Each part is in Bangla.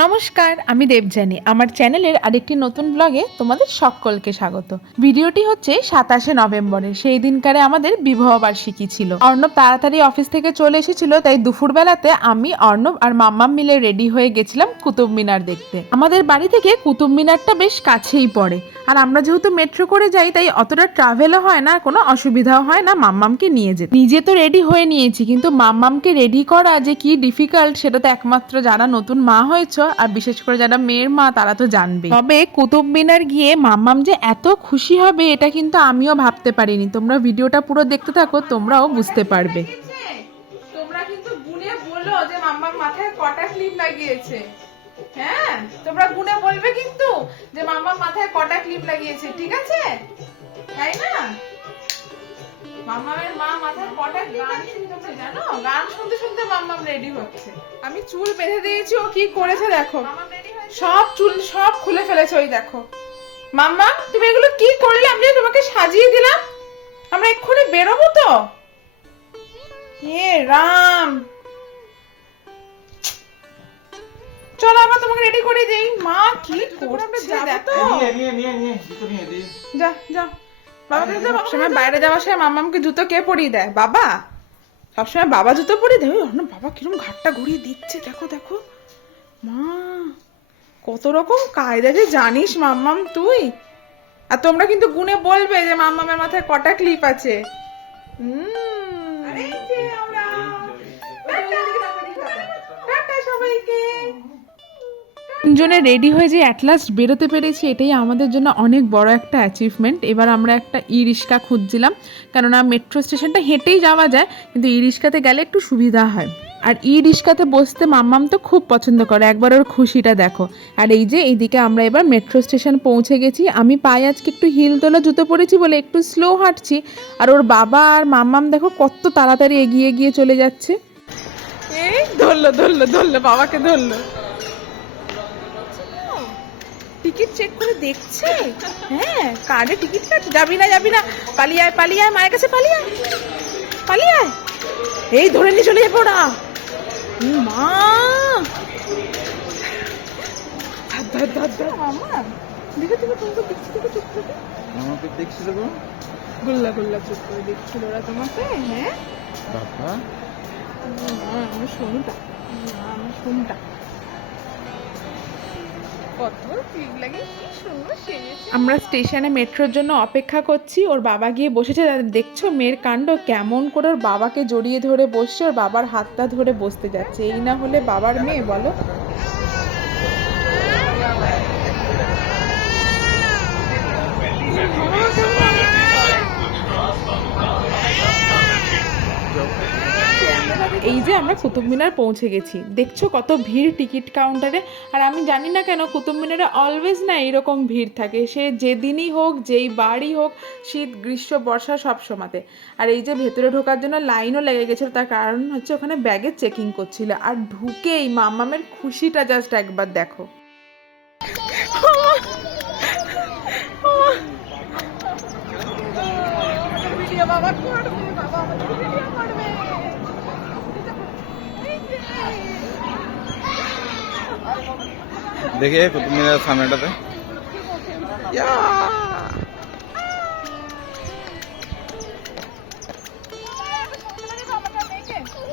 নমস্কার, আমি দেবজানী আমার চ্যানেলের আরেকটি নতুন ব্লগে তোমাদের সকলকে স্বাগত। ভিডিওটি হচ্ছে সাতাশে নভেম্বরে সেই দিনকারে আমাদের বিবাহ বার্ষিকী ছিল। অর্ণব তাড়াতাড়ি অফিস থেকে চলে এসেছিল, তাই দুপুরবেলাতে আমি, অর্ণব আর মাম্মাম মিলে রেডি হয়ে গেছিলাম কুতুব মিনার দেখতে। আমাদের বাড়ি থেকে কুতুব মিনারটা বেশ কাছেই পড়ে। আর আমরা যেহেতু মেট্রো করে যাই, তাই অতটা ট্রাভেলও হয় না কোনো অসুবিধাও হয় না মাম্মামকে নিয়ে যেতে। নিজে তো রেডি হয়ে নিয়েছি, কিন্তু মাম্মামকে রেডি করা যে কি ডিফিকাল্ট সেটা তো একমাত্র যারা নতুন মা হয়েছ আর বিশেষ করে যারা মেয়ের মা তারা তো জানবে। তবে কুতুব মিনার গিয়ে মাম্মাম যে এত খুশি হবে এটা কিন্তু আমিও ভাবতে পারিনি। তোমরা ভিডিওটা পুরো দেখতে থাকো তোমরাও বুঝতে পারবে। তোমরা কিন্তু গুনে বলো যে মাম্মার মাথায় কটা ক্লিপ লাগিয়েছে। হ্যাঁ? তোমরা গুনে বলবে কিন্তু যে মাম্মার মাথায় কটা ক্লিপ লাগিয়েছে ঠিক আছে? তাই না? মাম্মামের মা মাথায় কটা গান জানো? গান শুনতে শুনতে মাম্মাম রেডি হচ্ছে। আমি চুল বেঁধে দিয়েছি ও কি করেছে দেখো। সব চুল সব খুলে ফেলেছে ওই দেখো। মাম্মা তুমি এগুলো কি করলে? আমি তোমাকে সাজিয়ে দিলাম আমরা এক্ষুনি বেরোবো তো। এ রাম। চলো আবার তোমাকে রেডি করে দেই। মা কি করছে দেখো। যা যা। বাবাকে যা বাইরে যাওয়ার সময় মামামকে জুতো কে পরিয়ে দেয়? বাবা? সবসময় বাবা জুতো পরে দেবে অন্য বাবা কিরম ঘাটটা ঘুরিয়ে দিচ্ছে দেখো দেখো। মা কত রকম কায়দা যে জানিস মাম্মাম তুই। আর তোমরা কিন্তু গুনে বলবে যে মাম্মামের মাথায় কটা ক্লিপ আছে। সবাইকে। তিনজনে রেডি হয়ে যে অ্যাট লাস্ট বেরোতে পেরেছি, এটাই আমাদের জন্য অনেক বড় একটা অ্যাচিভমেন্ট এবার আমরা একটা ই রিক্সা খুঁজছিলাম, কেননা মেট্রো স্টেশনটা হেঁটেই যাওয়া যায়, কিন্তু ই রিক্সাতে গেলে একটু সুবিধা হয়। আর ই রিক্সাতে বসতে মাম্মাম তো খুব পছন্দ করে, একবার ওর খুশিটা দেখো। আর এই যে, এইদিকে আমরা এবার মেট্রো স্টেশন পৌঁছে গেছি। আমি পায়ে আজকে একটু হিল তোলা জুতো পরেছি বলে একটু স্লো হাঁটছি, আর ওর বাবা আর মাম্মাম দেখো কত তাড়াতাড়ি এগিয়ে এগিয়ে চলে যাচ্ছে। এই ধরলো ধরলো ধরলো, বাবাকে ধরলো। টিকিট চেক করে দেখছে? হ্যাঁ কার্ডে টিকিট কাট যাবি না যাবি না। পালিয়ে আয় পালিয়ে আয় মায়ের কাছে পালিয়ে আয়। পালিয়ে আয়। এই ধরে নিয়ে চলে যাব ই মা। মামা দেখে তুমি তোমাকে দেখছি দেখে চুপ করে? আমাকে দেখছি গোল্লা গোল্লা চুপ করে দেখছিল ওরা তোমাকে হ্যাঁ? বাবা। আমরা স্টেশনে মেট্রোর জন্য অপেক্ষা করছি, ওর বাবা গিয়ে বসেছে দেখছ মেয়ের কাণ্ড? কেমন করে ওর বাবাকে জড়িয়ে ধরে বসছে, ওর বাবার হাতটা ধরে বসতে যাচ্ছে। এই না হলে বাবার মেয়ে, বলো। এই যে আমরা কুতুব মিনার পৌঁছে গেছি দেখছ কত ভিড় টিকিট কাউন্টারে আর আমি জানি না কেন কুতুব মিনারে অলওয়েজ না এরকম ভিড় থাকে সে যেদিনই হোক যেই বাড়ি হোক শীত গ্রীষ্ম বর্ষা সব সময়তে আর এই যে ভেতরে ঢোকার জন্য লাইনও লেগে গেছিল তার কারণ হচ্ছে ওখানে ব্যাগের চেকিং করছিল আর ঢুকেই মামামের খুশিটা জাস্ট একবার দেখো বাবা করবে বাবা আমাদের ভিডিও করবে দেখে কুতুব মিনার সামনেটাতে।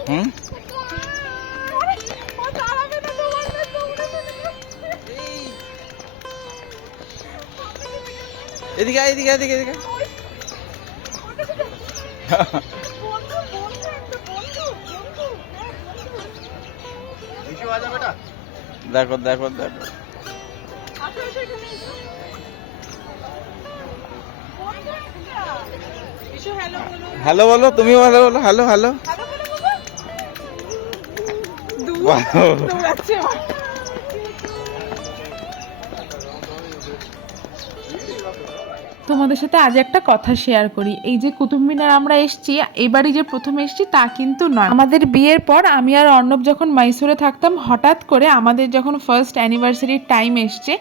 হুম? এদিকে এদিকে এদিকে এদিকে দেখো দেখো দেখো। হ্যালো বলো তুমিও ভালো বলো হ্যালো হ্যালো। তোমাদের সাথে আজ একটা কথা শেয়ার করি। এই যে কুতুব মিনার আমরা এসছি, এবারই যে প্রথম এসছি তা কিন্তু নয়। আমাদের বিয়ের পর আমি আর অর্ণব যখন মাইসোরে থাকতাম, হঠাৎ করে আমাদের যখন ফার্স্ট অ্যানিভার্সারির টাইম এসছে,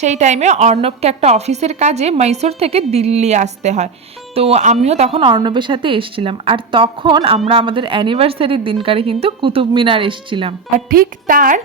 সেই টাইমে অর্ণবকে একটা অফিসের কাজে মাইসোর থেকে দিল্লি আসতে হয়। তো আমিও তখন অর্ণবের সাথে এসছিলাম। আর তখন আমরা আমাদের অ্যানিভার্সারির দিনকারে কিন্তু কুতুব মিনার এসছিলাম। আর ঠিক তার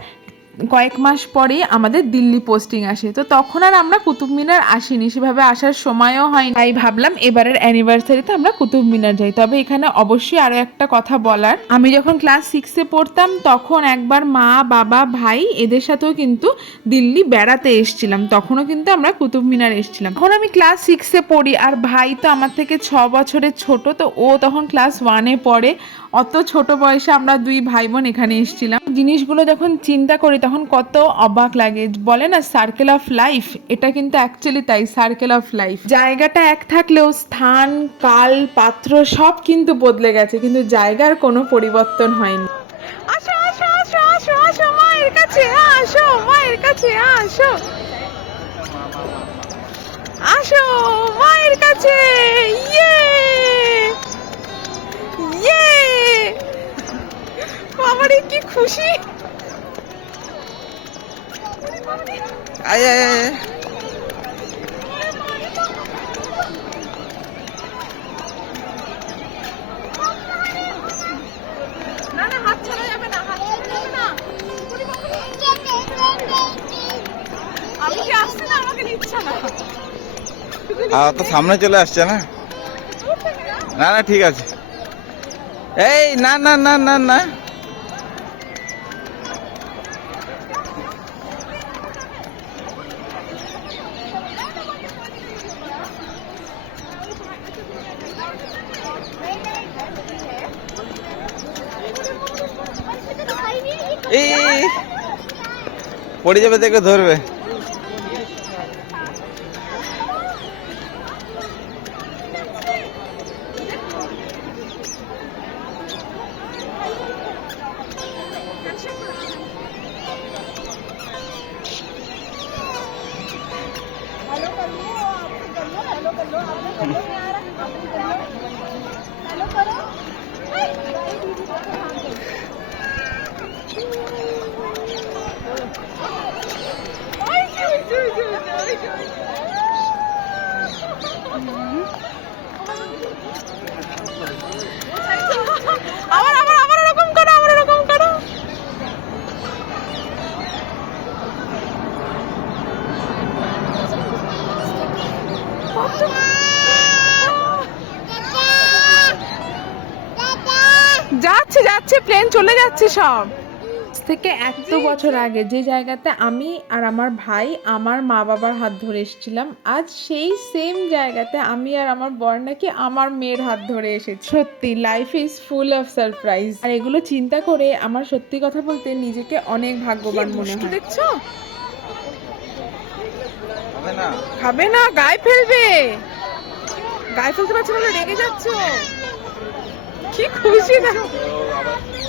কয়েক মাস পরে আমাদের দিল্লি পোস্টিং আসে। তো তখন আর আমরা কুতুব মিনার আসিনি, সেভাবে আসার সময়ও হয়নি। তাই ভাবলাম এবারের অ্যানিভার্সারিতে আমরা কুতুব মিনার যাই। তবে এখানে অবশ্যই আরও একটা কথা বলার, আমি যখন ক্লাস সিক্সে পড়তাম তখন একবার মা, বাবা, ভাই এদের সাথেও কিন্তু দিল্লি বেড়াতে এসছিলাম। তখনও কিন্তু আমরা কুতুব মিনার এসছিলাম। তখন আমি ক্লাস সিক্সে পড়ি, আর ভাই তো আমার থেকে ছ বছরের ছোট, তো ও তখন ক্লাস ওয়ানে পড়ে। অত ছোট বয়সে আমরা দুই ভাই বোন এখানে এসেছিলাম। জিনিসগুলো যখন চিন্তা করি তখন কত অবাক লাগে। বলে না সার্কেল অফ লাইফ এটা কিন্তু অ্যাকচুয়ালি তাই সার্কেল অফ লাইফ জায়গাটা এক থাকলেও স্থান, কাল, পাত্র সব কিন্তু বদলে গেছে, কিন্তু জায়গার কোনো পরিবর্তন হয়নি। আসো, মায়ের কাছে, আসো, মায়ের কাছে, আসো। আসো, মায়ের কাছে ইয়ে! ইয়ে! কি খুশি! আয় আর তো সামনে চলে আসছে না? না না ঠিক আছে। এই না না না না না। পড়ে যাবে দেখে ধরবে আবার আবার আবার এরকম করো আবার এরকম করো যাচ্ছে যাচ্ছে প্লেন চলে যাচ্ছে সব। থেকে এত বছর আগে যে জায়গাতে আমি আর আমার ভাই আমার মা বাবার হাত ধরে এসেছিলাম আজ সেই সেম জায়গাতে আমি আর আমার বর নাকি আমার মেয়ের হাত ধরে এসেছি। সত্যি life is full of surprise আর এগুলো চিন্তা করে আমার সত্যি কথা বলতে নিজেকে অনেক ভাগ্যবান মনে হয়। দেখছ? খাবে না। গায়ে ফেলবে। গায়ে ফেলতে পারছ না রেগে যাচ্ছ। কি খুশি না।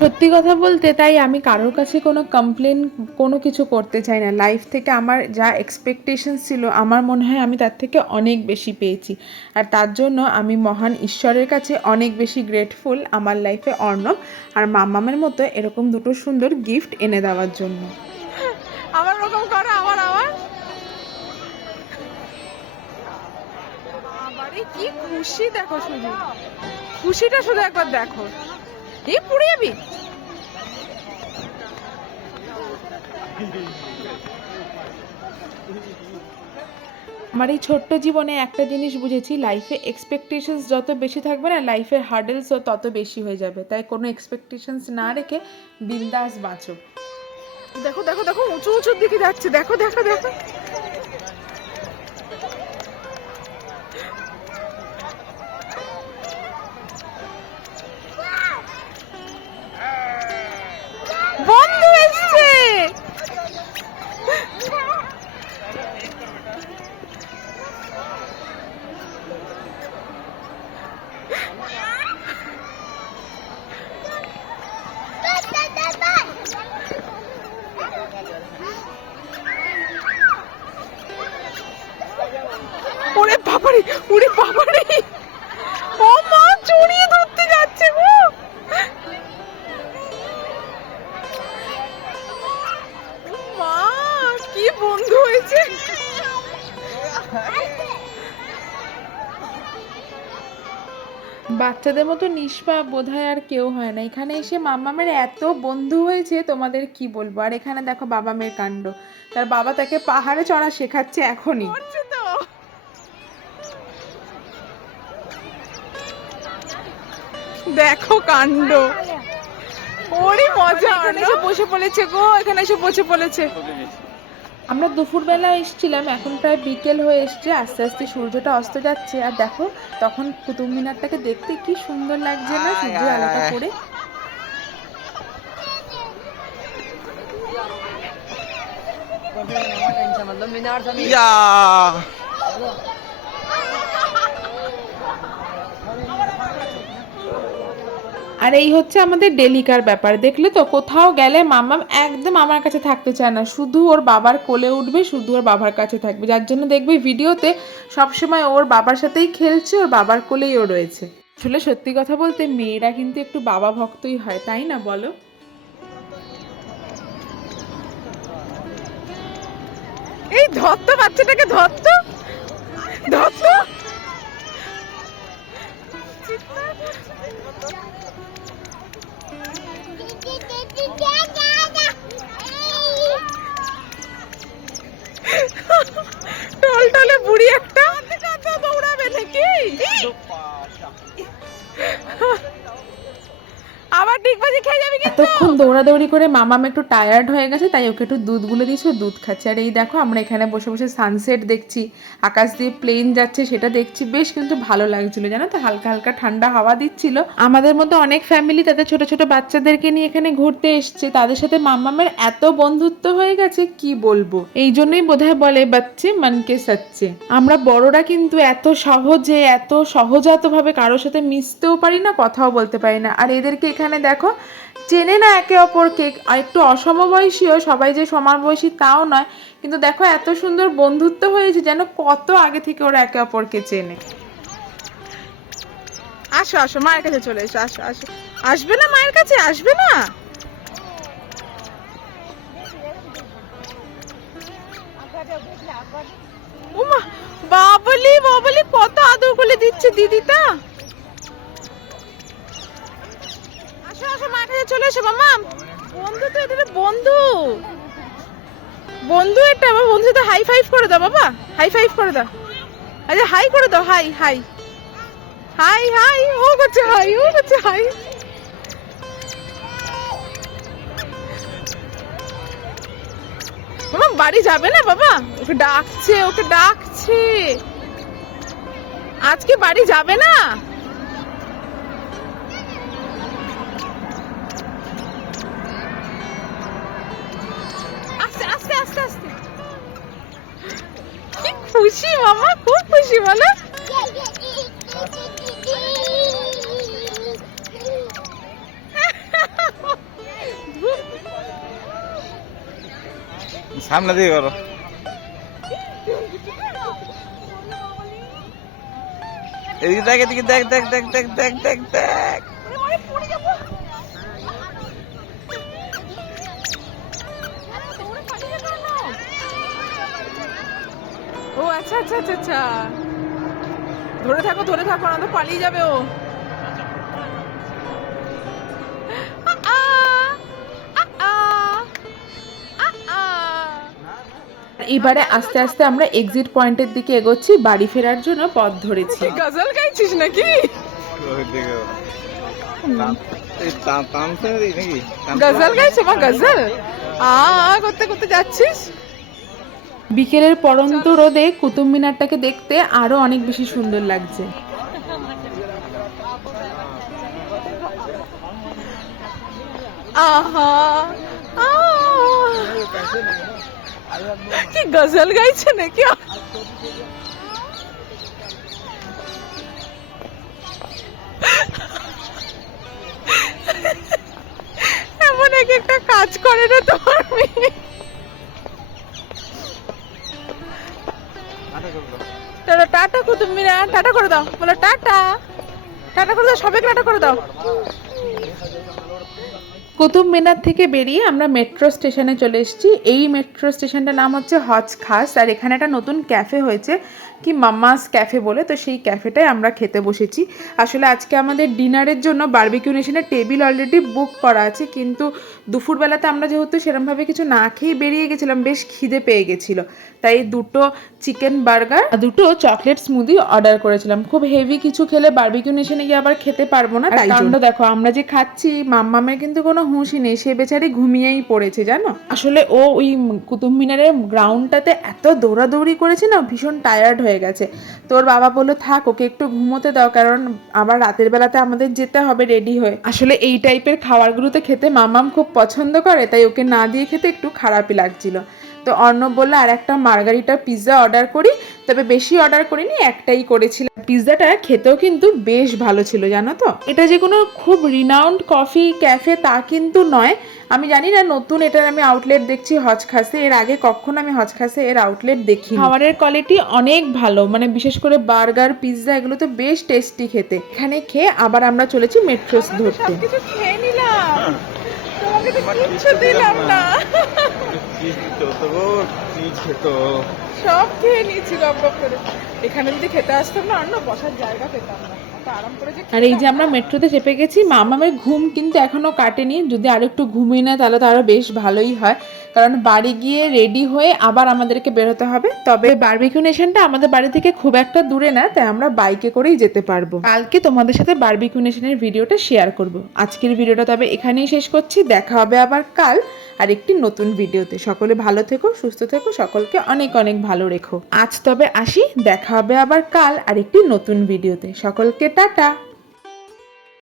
সত্যি কথা বলতে তাই আমি কারোর কাছে কোনো কমপ্লেন কোনো কিছু করতে চাই না। লাইফ থেকে আমার যা এক্সপেকটেশন ছিল, আমার মনে হয় আমি তার থেকে অনেক বেশি পেয়েছি। আর তার জন্য আমি মহান ঈশ্বরের কাছে অনেক বেশি গ্রেটফুল আমার লাইফে অর্ণব আর মামামের মতো এরকম দুটো সুন্দর গিফট এনে দেওয়ার জন্য। আবার ওরকম করো আবার আবার কি খুশি দেখো শুধু। খুশিটা শুধু একবার দেখো। এই পুড়ে যাবি? আমার এই ছোট্ট জীবনে একটা জিনিস বুঝেছি লাইফে এক্সপেকটেশনস যত বেশি থাকবে না লাইফের হার্ডেলসও তত বেশি হয়ে যাবে। তাই কোনো এক্সপেকটেশনস না রেখে বিন্দাস বাঁচো। দেখো দেখো দেখো উঁচু উঁচুর দিকে যাচ্ছে। দেখো দেখো দেখো। বাচ্চাদের মতো নিষ্পাপ বোধহয় আর কেউ হয় না। এখানে এসে মামামের এত বন্ধু হয়েছে, তোমাদের কি বলব? আর এখানে দেখো বাবা মেয়ের কাণ্ড। তার বাবা তাকে পাহাড়ে চড়া শেখাচ্ছে এখনই। দেখো কাণ্ড। ওরে মজা। এখানে এসে বসে পড়েছে গো, এখানে এসে বসে পড়েছে। আমরা দুপুরবেলা এসেছিলাম এখন প্রায় বিকেল হয়ে এসছে আস্তে আস্তে সূর্যটা অস্ত যাচ্ছে। আর দেখো তখন কুতুব মিনারটাকে দেখতে কি সুন্দর লাগছে না সূর্যের আলোটা পড়ে। ইয়া। আর এই হচ্ছে আমাদের ডেলিকার ব্যাপার। দেখলে তো কোথাও গেলে মামা একদম আমার কাছে থাকতে চায় না। শুধু ওর বাবার কোলে উঠবে, শুধু ওর বাবার কাছে থাকবে। যার জন্য দেখবে ভিডিওতে সবসময় ওর বাবার সাথেই খেলছে, ওর বাবার কোলেই ও রয়েছে। আসলে সত্যি কথা বলতে মেয়েরা কিন্তু একটু বাবা ভক্তই হয়, তাই না বলো? এই ধত্ত বাচ্চাটাকে, ধত্ত! ধত্ত! টলটলে ডিগবাজি খেয়ে যাবে কিন্তু। এতক্ষণ দৌড়াদৌড়ি করে মামাম একটু টায়ার্ড হয়ে গেছে, তাই ওকে একটু দুধ গুলে দিয়েছে দুধ খাচ্ছে। আর এই দেখো, আমরা এখানে বসে বসে সানসেট দেখছি, আকাশ দিয়ে প্লেন যাচ্ছে, সেটা দেখছি। বেশ কিন্তু ভালো লাগছিল, জানো তো? হালকা হালকা ঠান্ডা হাওয়া দিচ্ছিল। আমাদের মধ্যে অনেক ফ্যামিলি তাদের ছোট ছোট বাচ্চাদেরকে নিয়ে এখানে ঘুরতে এসছে। তাদের সাথে মামামের এত বন্ধুত্ব হয়ে গেছে, কি বলব? এই জন্যই বোধহয় বলে বাচ্চে মনকে সাচ্ছে। আমরা বড়রা কিন্তু এত সহজে, এত সহজাতভাবে কারোর সাথে মিশতেও পারি না, কথাও বলতে পারি না। আর এদেরকে এখানে দেখো চেনে না একে অপরকে, আর একটু অসমবয়সীও, সবাই যে সমাবয়সী তাও নয়, কিন্তু দেখো এত সুন্দর বন্ধুত্ব হয়েছে যেন কত আগে থেকে ওরা একে অপরকে চেনে। আসো আসো, মায়ের কাছে চলে এসো, আসো আসো। আসবে না মায়ের কাছে? আসবে না? বাবলি বাবলি, কত আদর করে দিচ্ছে দিদিটা আসো আসো মায়ের কাছে চলে এসো বন্ধু তো বন্ধু। বন্ধু বন্ধু তো হাই ফাইভ করে দাও, বাবা। হাই ফাইভ করে দাও। আচ্ছা হাই করে দাও হাই হাই হাই হাই ও করছে হাই ও করছে হাই মামা, বাড়ি যাবে না, বাবা? ওকে ডাকছে ওকে ডাকছে। আজকে বাড়ি যাবে না? খুশি, বলো। সামনে দিয়ে করো। এদিকে দেখ এদিকে দেখ দেখ দেখ দেখ দেখ দেখ দেখ। আচ্ছা আচ্ছা আচ্ছা আচ্ছা। ধরে থাকো ধরে থাকো না তো পালিয়ে যাবে ও। এবারে আস্তে আস্তে আমরা এক্সিট পয়েন্টের দিকে এগোচ্ছি বাড়ি ফেরার জন্য পথ ধরেছি। গজল গাইছিস নাকি? গজল গাইছো মা গজল? আ আ করতে করতে যাচ্ছিস? বিকেলের পরন্ত রোদে কুতুব মিনারটাকে দেখতে আরও অনেক বেশি সুন্দর লাগছে। কি গজল গাইছে নাকি এমন এক একটা কাজ করে না তোমার মেয়ে চলো টাটা কুতুব মিনার টাটা করে দাও। বলো টাটা। টাটা করে দাও সবাইকে টাটা করে দাও। কুতুব মিনার থেকে বেরিয়ে আমরা মেট্রো স্টেশনে চলে এসেছি। এই মেট্রো স্টেশনটার নাম হচ্ছে হজ খাস আর এখানে একটা নতুন ক্যাফে হয়েছে কি মাম্মাস ক্যাফে বলে তো সেই ক্যাফেটায় আমরা খেতে বসেছি। আসলে আজকে আমাদের ডিনারের জন্য বার্বিকিউ নেশনের টেবিল অলরেডি বুক করা আছে কিন্তু দুপুরবেলাতে আমরা যেহেতু সেরমভাবে কিছু না খেয়ে বেরিয়ে গেছিলাম বেশ খিদে পেয়ে গেছিল। তাই দুটো চিকেন বার্গার আর দুটো চকলেট স্মুদি অর্ডার করেছিলাম। খুব হেভি কিছু খেলে বার্বিকিউ নেশনে গিয়ে আবার খেতে পারব না। তাই জন্য দেখো আমরা যে খাচ্ছি মাম্মামের কিন্তু কোনো হুঁশই নেই। সে বেচারি ঘুমিয়েই পড়েছে জানো? আসলে ও ওই কুতুব মিনারের গ্রাউন্ডটাতে এত দৌড়াদৌড়ি করেছে না ভীষণ টায়ার্ড হয়ে গেছে। তোর বাবা বলল থাক ওকে একটু ঘুমোতে দাও কারণ আবার রাতের বেলাতে আমাদের যেতে হবে রেডি হয়ে। আসলে এই টাইপের খাবারগুলোতে খেতে মামাম খুব পছন্দ করে তাই ওকে না দিয়ে খেতে একটু খারাপই লাগছিল। তো অর্ণব বলল আর একটা মার্গারিটা পিৎজা অর্ডার করি। তবে বেশি অর্ডার করিনি একটাই করেছিলাম। পিৎজাটা খেতেও কিন্তু বেশ ভালো ছিল জানো তো? এটা যে কোনো খুব রিনাউন্ড কফি ক্যাফে তা কিন্তু নয়। আমি জানি না নতুন এটার আমি আউটলেট দেখছি হজখাসে। এর আগে কখনো আমি হজখাসে এর আউটলেট দেখি খাবারের কোয়ালিটি অনেক ভালো মানে বিশেষ করে বার্গার পিৎজা এগুলো তো বেশ টেস্টি খেতে। এখানে খেয়ে আবার আমরা চলেছি মেট্রোস ধরতে। খেয়ে নিলাম। দিলাম না। সব খেয়ে নিয়েছি গপ গপ করে। এখানে যদি খেতে আসতাম না, অন্য বসার জায়গা পেতাম না। আর এই যে আমরা মেট্রোতে চেপে গেছি, মামামের ঘুম কিন্তু এখনও কাটেনি। যদি আরও একটু ঘুমিয়ে নেয়, তাহলে তো আরও বেশ ভালোই হয়। কারণ বাড়ি গিয়ে রেডি হয়ে আবার আমাদেরকে বেরোতে হবে। তবে বারবিকিউ নেশনটা আমাদের বাড়ি থেকে খুব একটা দূরে না, তাই আমরা বাইকে করেই যেতে পারব। কালকে তোমাদের সাথে বারবিকিউ নেশনের ভিডিওটা শেয়ার করব। আজকের ভিডিওটা তবে এখানেই শেষ করছি। দেখা হবে আবার কাল। আর একটি নতুন ভিডিওতে। সকলে ভালো থেকো, সুস্থ থেকো, সকলকে অনেক অনেক ভালো রেখো। আজ তবে আসি, দেখা হবে আবার কাল আর একটি নতুন ভিডিওতে। সকলকে টাটা!